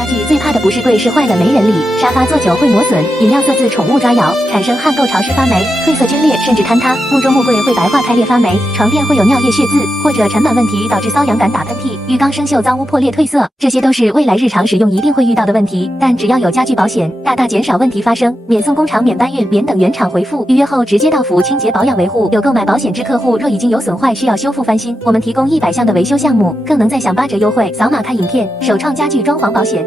家具最怕的不是贵，是坏了没人理。沙发坐久会磨损，饮料色自宠物抓咬，产生焊垢潮湿发霉，褪色皲裂甚至坍塌。木中木柜会白化开裂发霉，床垫会有尿液血渍，或者尘螨问题导致瘙痒感打喷嚏，浴缸生锈脏污破裂褪色，这些都是未来日常使用一定会遇到的问题。但只要有家具保险，大大减少问题发生，免送工厂、免搬运、免等原厂回复，预约后直接到府清洁保养维护。有购买保险之客户，若已经有损坏需要修复翻新，我们提供100项的维修项目，更能再享8折优惠。扫码看影片，首创家具装潢保险。